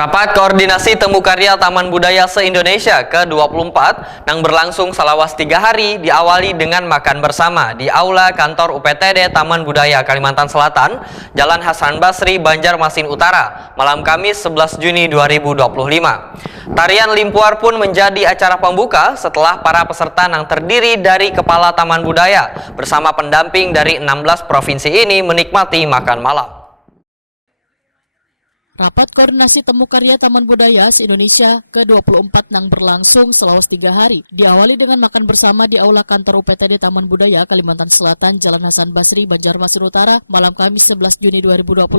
Rapat Koordinasi Temu Karya Taman Budaya se-Indonesia ke-24 yang berlangsung selawas 3 hari diawali dengan makan bersama di Aula Kantor UPTD Taman Budaya Kalimantan Selatan, Jalan Hasan Basri, Banjarmasin Utara, malam Kamis 11 Juni 2025. Tarian Limpuar pun menjadi acara pembuka setelah para peserta yang terdiri dari Kepala Taman Budaya bersama pendamping dari 16 provinsi ini menikmati makan malam. Rapat Koordinasi Temu Karya Taman Budaya se-Indonesia ke-24 yang berlangsung selawas 3 hari diawali dengan makan bersama di Aula Kantor UPTD Taman Budaya Kalimantan Selatan, Jalan Hasan Basri, Banjarmasin Utara, malam Kamis 11 Juni 2025.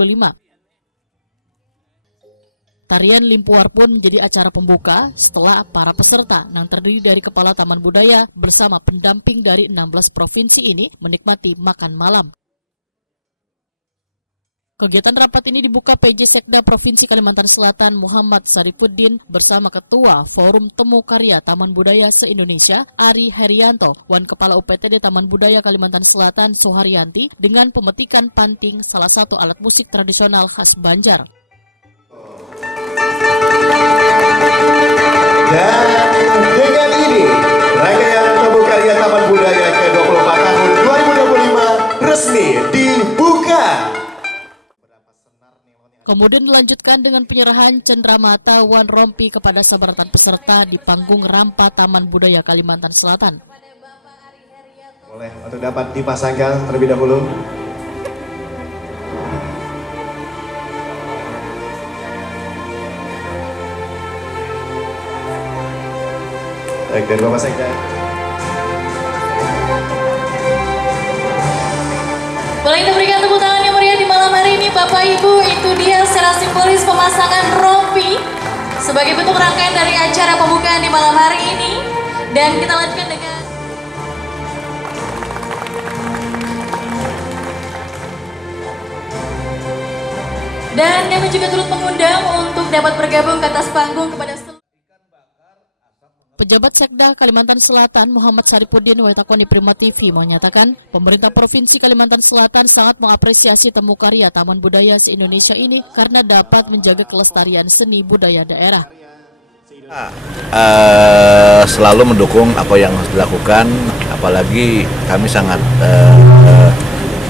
Tarian Limpuar pun menjadi acara pembuka setelah para peserta yang terdiri dari Kepala Taman Budaya bersama pendamping dari 16 provinsi ini menikmati makan malam. Kegiatan rapat ini dibuka PJ Sekda Provinsi Kalimantan Selatan Muhammad Sarifuddin bersama Ketua Forum Temu Karya Taman Budaya se-Indonesia Ari Herianto, Wan Kepala UPTD Taman Budaya Kalimantan Selatan Soharyanti dengan pemetikan panting, salah satu alat musik tradisional khas Banjar. Dan dengan ini, rangkaian Temu Karya Taman Budaya ke-24 tahun 2025 resmi dibuka. Kemudian dilanjutkan dengan penyerahan cenderamata Wan Rompi kepada sabaratan peserta di panggung Rampa Taman Budaya Kalimantan Selatan. Boleh untuk dapat dipasangkan terlebih dahulu. Baik, dari Bapak Sekda. Boleh kita berikan tepuk tangan yang meriah di malam hari ini Bapak Ibu. Itu dia secara simbolis pemasangan rompi sebagai bentuk rangkaian dari acara pembukaan di malam hari ini. Dan kita lanjutkan dengan dan kami juga turut mengundang untuk dapat bergabung ke atas panggung kepada seluruh Pejabat Sekda Kalimantan Selatan Muhammad Sarifuddin Waitakoni Prima TV menyatakan pemerintah Provinsi Kalimantan Selatan sangat mengapresiasi Temu Karya Taman Budaya se-Indonesia ini karena dapat menjaga kelestarian seni budaya daerah. Selalu mendukung apa yang harus dilakukan, apalagi kami sangat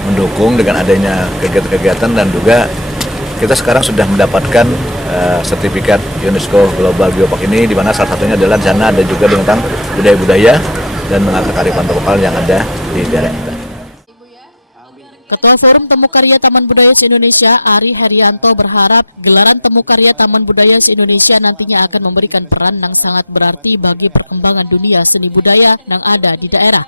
mendukung dengan adanya kegiatan-kegiatan dan juga kita sekarang sudah mendapatkan sertifikat UNESCO Global Geopark ini, di mana salah satunya adalah di sana ada juga tentang budaya-budaya dan mengangkat kearifan lokal yang ada di daerah kita. Ketua Forum Temu Karya Taman Budaya se-Indonesia Ari Herianto berharap gelaran Temu Karya Taman Budaya se-Indonesia nantinya akan memberikan peran yang sangat berarti bagi perkembangan dunia seni budaya yang ada di daerah.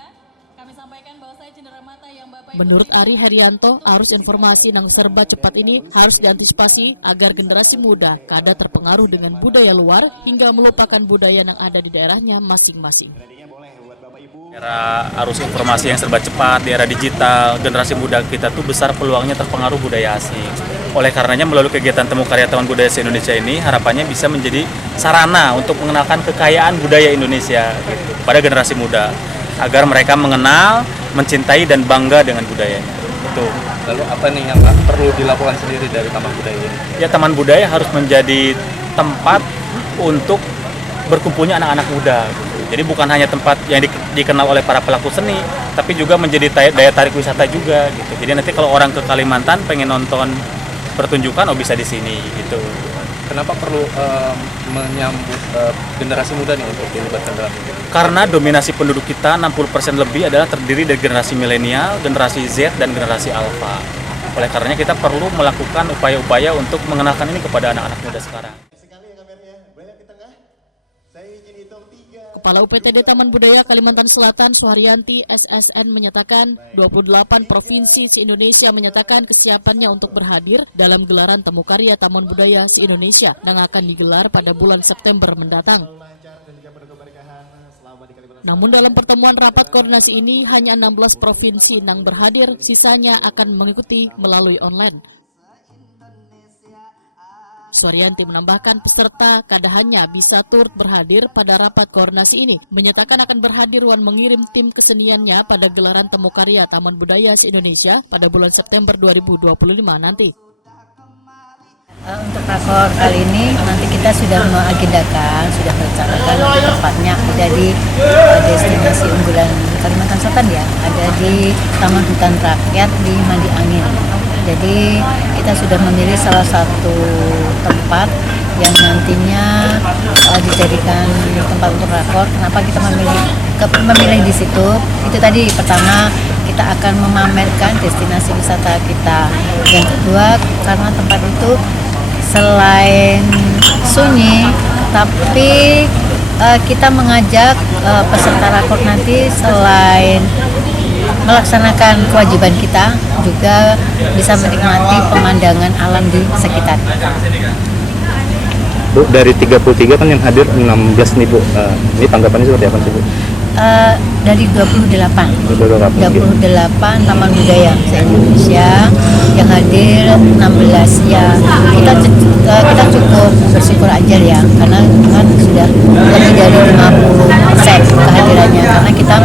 Menurut Ari Herianto, arus informasi yang serba cepat ini harus diantisipasi agar generasi muda kada terpengaruh dengan budaya luar hingga melupakan budaya yang ada di daerahnya masing-masing. Era arus informasi yang serba cepat, di era digital, generasi muda kita tuh besar peluangnya terpengaruh budaya asing. Oleh karenanya melalui kegiatan Temu Karya Taman Budaya se-Indonesia ini harapannya bisa menjadi sarana untuk mengenalkan kekayaan budaya Indonesia gitu, pada generasi muda agar mereka mengenal, mencintai dan bangga dengan budayanya. Betul. Lalu apa nih yang perlu dilakukan sendiri dari Taman Budaya ini? Ya, Taman Budaya harus menjadi tempat untuk berkumpulnya anak-anak muda. Gitu. Jadi bukan hanya tempat yang dikenal oleh para pelaku seni, tapi juga menjadi daya tarik wisata juga. Gitu. Jadi nanti kalau orang ke Kalimantan pengen nonton pertunjukan, oh bisa di sini. Gitu. Kenapa perlu menyambut generasi muda nih untuk dilibatkan dalam ini? Karena dominasi penduduk kita 60% lebih adalah terdiri dari generasi milenial, generasi Z, dan generasi Alpha. Oleh karenanya kita perlu melakukan upaya-upaya untuk mengenalkan ini kepada anak-anak muda sekarang. Kepala UPTD Taman Budaya Kalimantan Selatan Soharyanti SSN menyatakan 28 provinsi se-Indonesia menyatakan kesiapannya untuk berhadir dalam gelaran Temu Karya Taman Budaya se-Indonesia yang akan digelar pada bulan September mendatang. Namun dalam pertemuan rapat koordinasi ini hanya 16 provinsi yang berhadir, sisanya akan mengikuti melalui online. Soharyanti menambahkan peserta kada hanya bisa turut berhadir pada rapat koordinasi ini, menyatakan akan berhadir wan mengirim tim keseniannya pada gelaran Temu Karya Taman Budaya se-Indonesia pada bulan September 2025 nanti. Untuk rakor kali ini nanti kita sudah mengagendakan, sudah merencanakan nanti tepatnya ada di destinasi unggulan Kalimantan Selatan ya, ada di Taman Hutan Rakyat di Mandi Angin. Jadi kita sudah memilih salah satu tempat yang nantinya dijadikan tempat untuk rakor. Kenapa kita memilih di situ? Itu tadi pertama kita akan memamerkan destinasi wisata kita. Yang kedua karena tempat itu selain sunyi, tapi kita mengajak peserta rakor nanti selain melaksanakan kewajiban kita, juga bisa menikmati pemandangan alam di sekitar kita. Bu, dari 33 kan yang hadir 16 nih Bu, ini tanggapannya seperti apa sih Bu? Dari 28 taman budaya se-Indonesia yang hadir 16 ya, kita cukup bersyukur aja ya, karena kan sudah lebih dari 50% kehadirannya, karena kita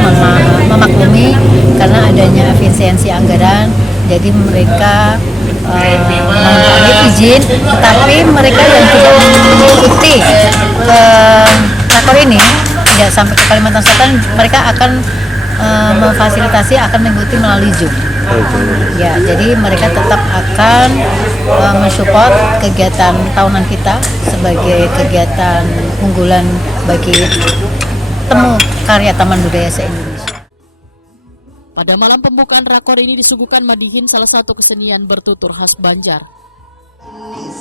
memaklumi karena adanya efisiensi anggaran, jadi mereka mohon izin, tetapi mereka yang tidak mengikuti rakor ini tidak sampai ke Kalimantan Selatan, mereka akan memfasilitasi, akan mengikuti melalui Zoom. Ya, jadi mereka tetap akan mensupport kegiatan tahunan kita sebagai kegiatan unggulan bagi temu karya Taman Budaya se-Indonesia. Pada malam pembukaan rakor ini disuguhkan madihin salah satu kesenian bertutur khas Banjar.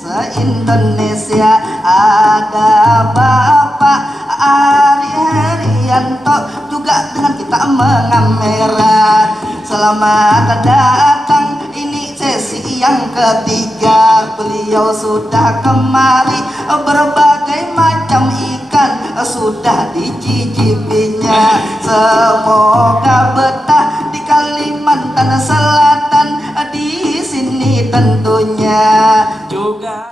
Se-Indonesia ada Bapak Ari Herianto juga dengan kita mengameran. Selamat datang, ini sesi yang ketiga. Beliau sudah kemari, berbagai macam ikan sudah dicicipinya. Semoga betah